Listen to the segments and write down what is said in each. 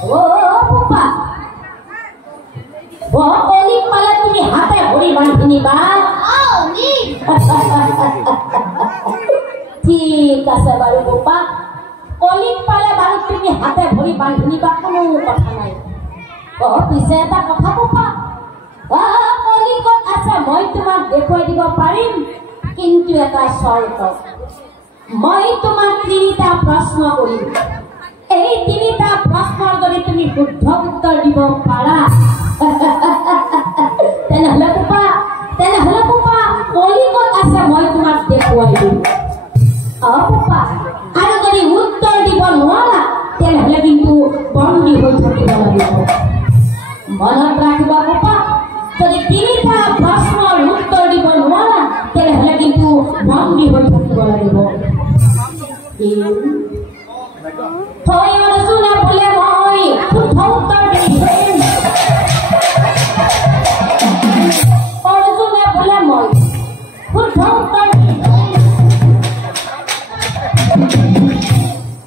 পুপা কলিক পালে তুমি হাতে ভৰি বান্ধি নিবা ঠিক আছে বাৰু পুপা কলিক পালে বাৰু তুমি হাতে ভৰি বান্ধি নিবা কোনো কথা নাই পিছে এটা কথা পুপা কলিকত আছে মই তোমাক দেখুৱাই দিব পাৰিম কিন্তু এটা চৰ্ত মই তোমাক 3টা প্ৰশ্ন কৰিম এই 3টা প্ৰশ্নৰ যদি তুমি শুদ্ধ উত্তৰ দিব পাৰা তেনেহ'লে পুপা কলিকত আছে মই তোমাক দেখুৱাই দিম পুপা আৰু যদি উত্তৰ দিব নোৱাৰা তেনেহ'লে কিন্তু বন্দী হৈ থাকিব লাগিব মনত ৰাখিবা পুপা যদি 3টা প্ৰশ্নৰ উত্তৰ দিব নোৱাৰা তেনেহ'লে কিন্তু বন্দী হৈ থাকিব লাগিব অৰ্জুনে বোলে মই শুদ্ধ উত্তৰ দিম অৰ্জুনে বোলে মই শুদ্ধ উত্তৰ দিম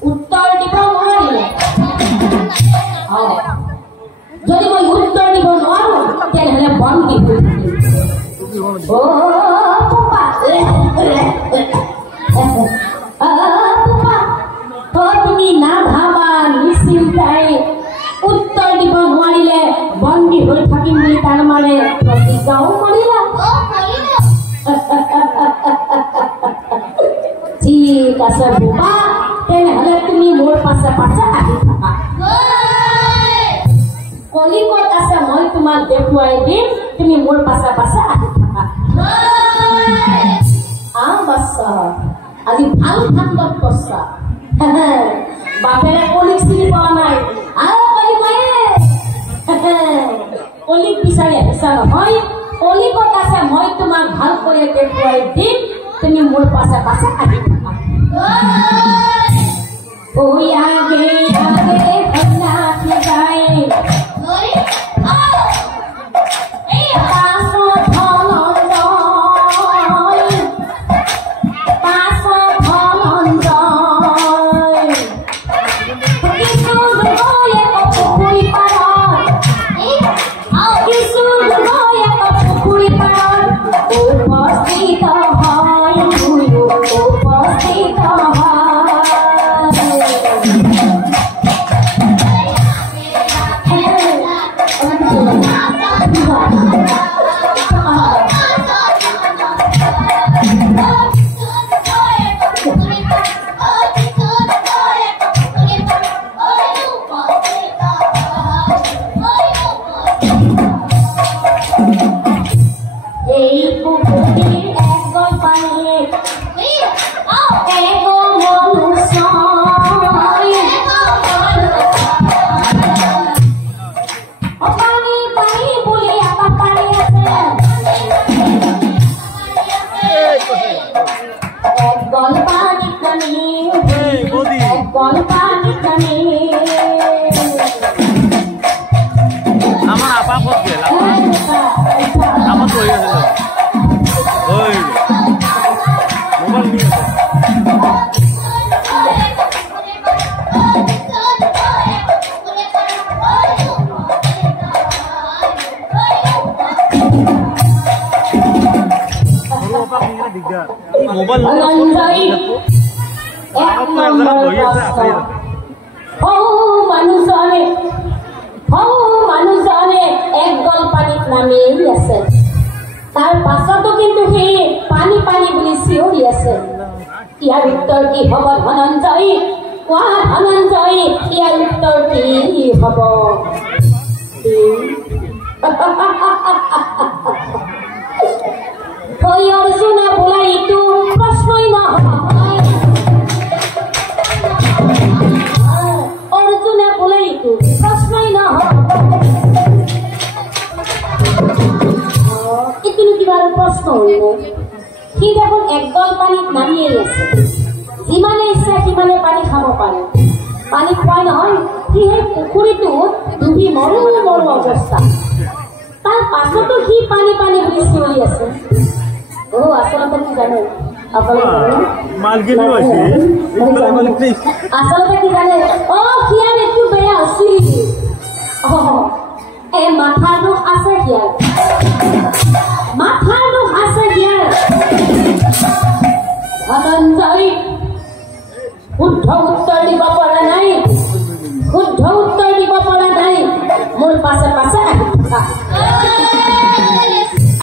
উত্তৰ দিব নোৱাৰিলে যদি মই উত্তৰ দিব নোৱাৰো তেনেহ'লে বন্দী হৈ থাকিম তুমি না ভাবা নিশ্চিন্তাই উত্তৰ দিব নোৱাৰিলে বন্দী হৈ থাকিম বুলি তাৰমানে প্ৰতিজ্ঞাও কৰিলা ঠিক আছে বোপা তেনেহ'লে তুমি মোৰ পাছে পাছে আহি থাকা কলিকত আছে মই তোমাক দেখুৱাই দিম তুমি মোৰ পাছে পাছে আহি থাকা আজি ভাল ঠাণ্ডাত পছা বাপেৰে কলিক চিনি পোৱা নাই কলিক বিচাৰি আহিছা নহয় কলিকত আছে মই তোমাক ভাল কৰি দেখুৱাই দিম তুমি মোৰ পাছে পাছে আহি থাকা আগে আগে নাচি যায় মানুহজনে এক গল পানীত নামি আছে তাৰ পাছতো কিন্তু সেই পানী পানী বুলি চিঞৰি আছে ইয়াৰ উত্তৰ কি হ'ব ধনঞ্জয় কোৱা ধনঞ্জয় ইয়াৰ উত্তৰ কি হ'ব অৰ্জুনে বোলে এইটো প্ৰশ্নই নহয় অৰ্জুনে বোলে এইটো প্ৰশ্নই নহয় এইটো কিবা প্ৰশ্ন হইব সি দেখোন একগল পানীত নামিয়ে আছে যিমানে ইচ্ছা সিমানে পানী খাব পাৰে পানী খোৱাই নহয় সি সেই পুখুৰীটোত ডুবি মৰো মৰো অৱস্থা তাৰ পাছতো সি পানী পানী বুলি চিঞৰি আছে আচলতে কি জানে আচলতে কি জানে সিয়ান একটু বেয়া আছিল গিয়া মাথানো আছে গিয়া ধনঞ্জয় শুদ্ধ উত্তৰ দিব পৰা নাই শুদ্ধ উত্তৰ দিব পৰা নাই মোৰ পাছে পাছে আহি থকা